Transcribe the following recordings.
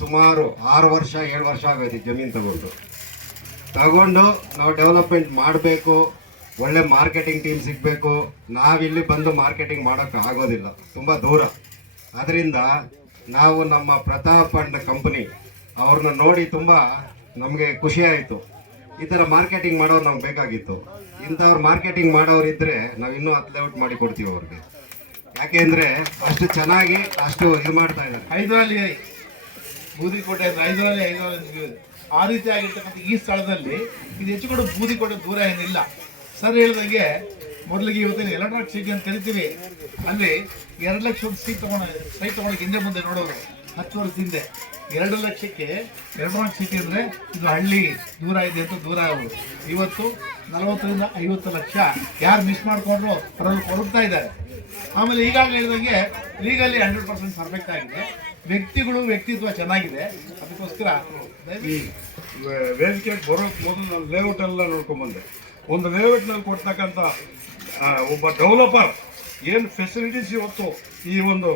ಸುಮಾರು ಆರು ವರ್ಷ, ಏಳು ವರ್ಷ ಈ ಜಮೀನು ತಗೊಂಡು. ತಗೊಂಡು ನಾವು ಡೆವಲಪ್ಮೆಂಟ್ ಮಾಡಬೇಕು, ಒಳ್ಳೆ ಮಾರ್ಕೆಟಿಂಗ್ ಟೀಮ್ ಸಿಗಬೇಕು. ನಾವಿಲ್ಲಿ ಬಂದು ಮಾರ್ಕೆಟಿಂಗ್ ಮಾಡೋಕ್ಕೆ ಆಗೋದಿಲ್ಲ, ತುಂಬ ದೂರ. ಅದರಿಂದ ನಾವು ನಮ್ಮ ಪ್ರತಾಪ್ ಅಂಡ್ ಕಂಪನಿ ಅವ್ರನ್ನ ನೋಡಿ ತುಂಬ ನಮಗೆ ಖುಷಿಯಾಯಿತು ಈ ಥರ ಮಾರ್ಕೆಟಿಂಗ್ ಮಾಡೋರು ನಮ್ಗೆ ಬೇಕಾಗಿತ್ತು. ಇಂಥವ್ರು ಮಾರ್ಕೆಟಿಂಗ್ ಮಾಡೋರು ಇದ್ದರೆ ನಾವು ಇನ್ನೂ ಹತ್ತು ಲೇಔಟ್ ಮಾಡಿ ಕೊಡ್ತೀವಿ ಅವ್ರಿಗೆ. ಯಾಕೆಂದರೆ ಅಷ್ಟು ಚೆನ್ನಾಗಿ ಅಷ್ಟು ಇದು ಮಾಡ್ತಾ ಇದ್ದಾರೆ. ಹೈದರಾಲಿ ಬೂದಿಕೋಟೆ ಅಂದ್ರೆ ಹೇಳೋದು. ಆ ರೀತಿ ಆಗಿರ್ತಕ್ಕಂಥ ಈ ಸ್ಥಳದಲ್ಲಿ ಇದು ಹೆಚ್ಚು ಕೂಡ ಬೂದಿಕೋಟೆ ದೂರ ಏನಿಲ್ಲ. ಸರ್ ಹೇಳಿದಂಗೆ ಮೊದಲಿಗೆ ಇವತ್ತಿನ ಎಲೆಕ್ಟ್ರಾನಿಕ್ ಸಿಟಿ ಅಂತ ಕರಿತೀವಿ. ಅಲ್ಲಿ ಎರಡು ಲಕ್ಷ ಸೀಟ್ ತಗೊಂಡ, ಸೈಟ್ ತಗೊಂಡು ಹಿಂದೆ ಮುಂದೆ ನೋಡೋರು. ಹತ್ತು ವರ್ಷ ಹಿಂದೆ. ಎರಡು ಲಕ್ಷಕ್ಕೆ ಎಲೆಕ್ಟ್ರಾನಿಕ್ ಸಿಟಿ ಅಂದರೆ ಇದು ಹಳ್ಳಿ, ದೂರ ಇದೆ ಅಂತ ದೂರ ಆಗೋದು. ಇವತ್ತು ನಲವತ್ತರಿಂದ ಐವತ್ತು ಲಕ್ಷ ಯಾರು ಮಿಸ್ ಮಾಡಿಕೊಂಡ್ರು ಅದರಲ್ಲಿ ಕೊಡುತ್ತಾ ಇದ್ದಾರೆ. ಆಮೇಲೆ ಈಗಾಗಲೇ ಹೇಳಿದಂಗೆ ಲೀಗಲಿ ಹಂಡ್ರೆಡ್ ಪರ್ಸೆಂಟ್ ಪರ್ಫೆಕ್ಟ್ ಆಗಿದೆ. ವ್ಯಕ್ತಿಗಳು ವ್ಯಕ್ತಿತ್ವ ಚೆನ್ನಾಗಿದೆ. ಅದಕ್ಕೋಸ್ಕರ ಈ ವೇದಿಕೆಗೆ ಬರೋಕ್ಕೆ ಮೊದಲು ನಾನು ಲೇಔಟ್ ಎಲ್ಲ ನೋಡ್ಕೊಂಡ್ಬಂದೆ ಒಂದು ಲೇಔಟ್ನಲ್ಲಿ ಕೊಡ್ತಕ್ಕಂಥ ಒಬ್ಬ ಡೆವಲಪರ್ ಏನು ಫೆಸಿಲಿಟೀಸ್ ಇವತ್ತು ಈ ಒಂದು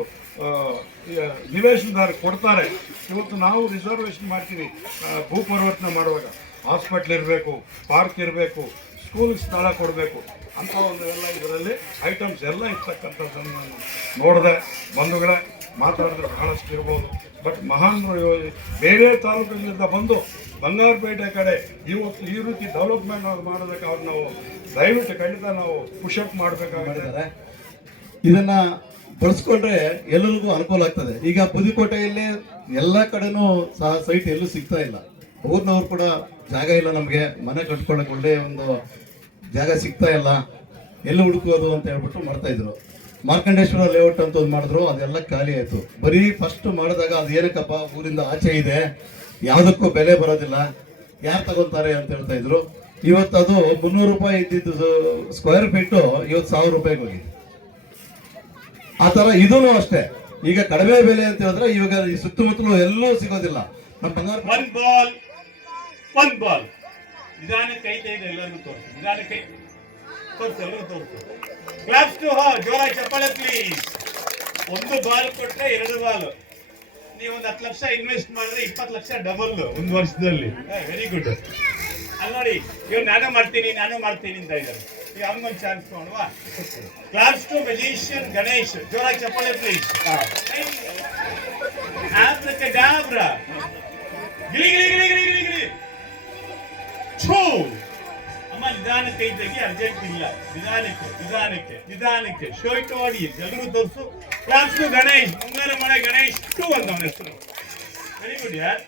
ನಿವೇಶನದಾರ ಕೊಡ್ತಾರೆ, ಇವತ್ತು ನಾವು ರಿಸರ್ವೇಷನ್ ಮಾಡ್ತೀವಿ ಭೂ ಪರಿವರ್ತನೆ ಮಾಡುವಾಗ. ಹಾಸ್ಪಿಟ್ಲ್ ಇರಬೇಕು, ಪಾರ್ಕ್ ಇರಬೇಕು ಸ್ಕೂಲ್ ಸ್ಥಳ ಕೊಡಬೇಕು. ಅಂತ ಒಂದು ಎಲ್ಲ ಇದರಲ್ಲಿ ಐಟಮ್ಸ್ ಎಲ್ಲ ಇರ್ತಕ್ಕಂಥದ್ದನ್ನು ನಾನು ನೋಡಿದೆ ಬಂಧುಗಳೇ. ಮಾತಾಡಿದ್ರೆ ಬಹಳಷ್ಟು ಇರ್ಬೋದು. ಬಟ್ ಮಹಾನ್ ಬೇರೆ ತಾಲೂಕುಗಳಿಂದ ಬಂದು ಬಂಗಾರಪೇಟೆ ಕಡೆ ಇವತ್ತು ಈ ರೀತಿ ಡೆವಲಪ್ಮೆಂಟ್ ಅವ್ರು ಮಾಡೋದಕ್ಕೆ ಅವ್ರು ನಾವು ದಯವಿಟ್ಟು ಖಂಡಿತ ನಾವು ಪುಷಪ್ ಮಾಡಬೇಕಾಗಿದೆ ಇದನ್ನು ಬಳಸ್ಕೊಂಡ್ರೆ ಎಲ್ಲರಿಗೂ ಅನುಕೂಲ ಆಗ್ತದೆ. ಈಗ ಬುದಿಕೋಟೆಯಲ್ಲಿ ಎಲ್ಲ ಕಡೆನೂ ಸಹ ಸೈಟ್ ಎಲ್ಲೂ ಸಿಗ್ತಾ ಇಲ್ಲ. ಊರ್ನವ್ರು ಕೂಡ ಜಾಗ ಇಲ್ಲ ನಮಗೆ. ಮನೆ ಕಟ್ಕೊಳ್ಳೋಕೆ ಒಳ್ಳೆಯ ಒಂದು ಜಾಗ ಸಿಗ್ತಾ ಇಲ್ಲ. ಎಲ್ಲಿ ಹುಡುಕೋದು ಅಂತ ಹೇಳ್ಬಿಟ್ಟು ಮಾಡ್ತಾ ಇದ್ರು. ಮಾರ್ಕಂಡೇಶ್ವರ ಲೇಔಟ್ ಅಂತ ಒಂದು ಮಾಡಿದ್ರು, ಅದೆಲ್ಲ ಖಾಲಿ ಆಯ್ತು. ಬರೀ ಫಸ್ಟ್ ಮಾಡಿದಾಗ ಅದು ಏನಕ್ಕಪ್ಪ, ಊರಿಂದ ಆಚೆ ಇದೆ, ಯಾವುದಕ್ಕೂ ಬೆಲೆ ಬರೋದಿಲ್ಲ, ಯಾರು ತಗೋತಾರೆ ಅಂತ ಹೇಳ್ತಾ ಇದ್ರು. ಇವತ್ತು ಅದು ಮುನ್ನೂರು ರೂಪಾಯಿ ಇದ್ದಿದ್ದು ಸ್ಕ್ವೇರ್ ಫೀಟು ಇವತ್ತು ಸಾವಿರ ರೂಪಾಯಿಗೆ ಹೋಗಿದೆ. ಆ ಥರ ಇದೂ ಅಷ್ಟೇ. ಈಗ ಕಡಿಮೆ ಬೆಲೆ ಅಂತ ಹೇಳಿದ್ರೆ ಇವಾಗ ಈ ಸುತ್ತಮುತ್ತಲು ಎಲ್ಲೂ ಸಿಗೋದಿಲ್ಲ. ನಮ್ಮ ಬಂಗಾರ ಬಾಲ್ ಬಾಲ್ ನಿಧಾನಕ್ಕೆ ಕೈ ತೆಗೆದು ಎಲ್ಲರಿಗೂ ತೋರಿಸು. ನಿಧಾನಕ್ಕೆ ತೋರಿಸು ಎಲ್ಲರಿಗೂ ತೋರಿಸು. ಕ್ಲಾಪ್ಸ್ ಟು ಹಾ ಜೋರಾಗಿ ಚಪ್ಪಾಳೆ ಪ್ಲೀಸ್ ಒಂದು ಬಾಲ್ ಕೊಟ್ಟರೆ ಎರಡು ಬಾಲ್. ನೀವು ಒಂದು ಹತ್ತು ಲಕ್ಷ ಇನ್ವೆಸ್ಟ್ ಮಾಡಿದ್ರೆ ಇಪ್ಪತ್ತು ಲಕ್ಷ ಡಬಲ್ ಒಂದು ವರ್ಷದಲ್ಲಿ. ವೆರಿ ಗುಡ್ ಅಲ್ಲಿ ನೋಡಿ ಇವ್ರು ನಾನು ಮಾಡ್ತೀನಿ ನಾನು ಮಾಡ್ತೀನಿ ಅಂತ ಇದ್ದಾರೆ. ಈಗ ಅವ್ನಿಗೊಂದು ಚಾನ್ಸ್ ನೋಡುವ ಕ್ಲಾಸ್ ಟು ಮೆಜಿಷಿಯನ್ ಗಣೇಶ್ ಜೋರಾಗಿ ಚಪ್ಪಾಳೆ ಪ್ಲೀಸ್ Abracadabra. ನಿಧಾನಕ್ಕೆ ಕೈ ತೆಗಿ ಅರ್ಜೆಂಟ್ ಇಲ್ಲ. ನಿಧಾನಕ್ಕೆ ನಿಧಾನಕ್ಕೆ ನಿಧಾನಕ್ಕೆ. ಶೋಯ್ಟ್ ಆಡಿ ಎಲ್ರಿಗೂ ತೋರಿಸು. ಕ್ಲಾಸ್ ಟು ಗಣೇಶ್, ಮುಂಗಾರ ಮಳೆ ಗಣೇಶ್ ಟು ಅಂತ ಅವನ ಹೆಸರು ವೆರಿ ಗುಡ್ ಯಾರ್